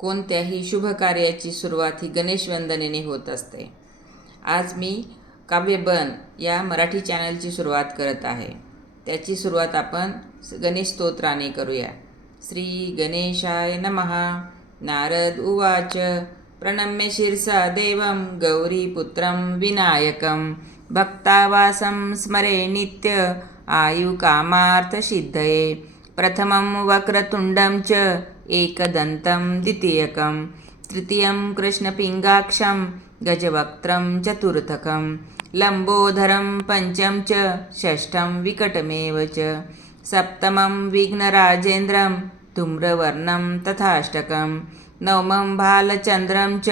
कोणत्याही शुभ कार्याची सुरुवात ही गणेश वंदनेने होत असते. आज मी काव्यबन या मराठी चॅनलची सुरुवात करत आहे. त्याची सुरुवात आपण गणेश स्तोत्राने करूया. श्री गणेशाय नमः. नारद उवाच प्रणम्य शिरसा देवं गौरीपुत्रं विनायकं भक्तावासं स्मरे नित्य आयुकामार्थसिद्धये. प्रथमं वक्रतुण्डं च एकदन्तं द्वितीयकं तृतीयं कृष्णपिङ्गाक्षं गजवक्त्रं चतुर्थकं लम्बोदरं पंचम च षष्ठं विकटमेव च सप्तमं विघ्नराजेन्द्रं धूम्रवर्णं तथाष्टकं नवमं भालचन्द्रं च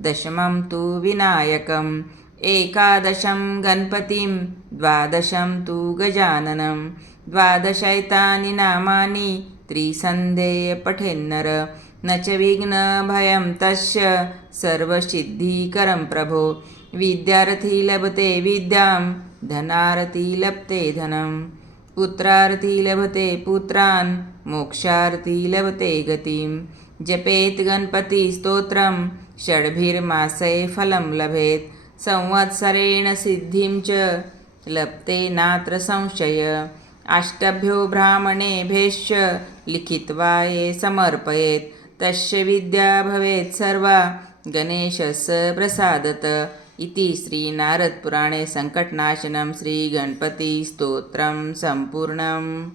दशमं तु विनायकम् एकादशं गणपतिं द्वादशं तु गजाननं द्वादशैतानि नामानि त्रिसन्धेय पठेन्नर न च विघ्नभयं तस्य सर्वसिद्धिकरं प्रभो. विद्यार्थी लभते विद्यां धनार्थी लभते धनं पुत्रार्थी लभते पुत्रान् मोक्षार्थी लभते गतिं. जपेत गणपतिस्तोत्रं षड्भिर्मासे फलं लभेत संवत्सरेण सिद्धिं च लभते नात्र संशय. अष्टभ्यो ब्राह्मणेभ्यश्च लिखित्वा ये समर्पयेत् तस्य विद्या भवेत् सर्वा गणेशस्य प्रसादत. इति श्री नारदपुराणे संकटनाशनं श्री गणपती स्तोत्रम संपूर्णम.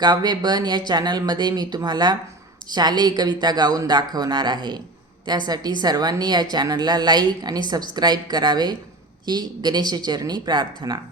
काव्यबन या चॅनलमध्ये मी तुम्हाला शालेय कविता गाऊन दाखवणार आहे. त्यासाठी सर्वांनी या चॅनलला लाईक आणि सबस्क्राईब करावे ही गणेशचरणी प्रार्थना.